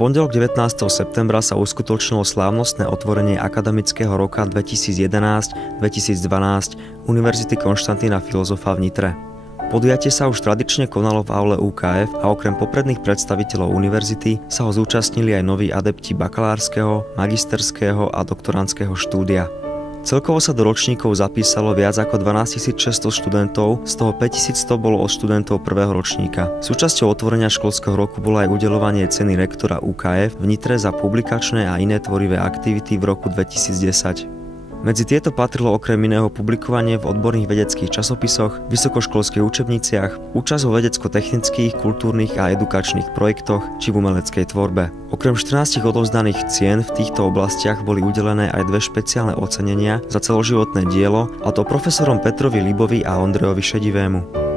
pondelok 19. septembra sa uskutočnilo slávnostné otvorenie akademického roka 2011-2012 Univerzity Konštantína Filozofa v Nitre. Podujatie sa už tradične konalo v aule UKF a okrem popredných predstaviteľov univerzity sa ho zúčastnili aj noví adepti bakalárskeho, magisterského a doktorandského štúdia. Celkovo sa do ročníkov zapísalo viac ako 12 600 študentov, z toho 5100 bolo od študentov prvého ročníka. Súčasťou otvorenia školského roku bolo aj udeľovanie ceny rektora UKF v Nitre za publikačné a iné tvorivé aktivity v roku 2010. Medzi tieto patrilo okrem iného publikovanie v odborných vedeckých časopisoch, vysokoškolských učebniciach, účasť vo vedecko-technických, kultúrnych a edukačných projektoch či v umeleckej tvorbe. Okrem 14 odovzdaných cien v týchto oblastiach boli udelené aj 2 špeciálne ocenenia za celoživotné dielo, a to profesorom Petrovi Libovi a Ondrejovi Šedivému.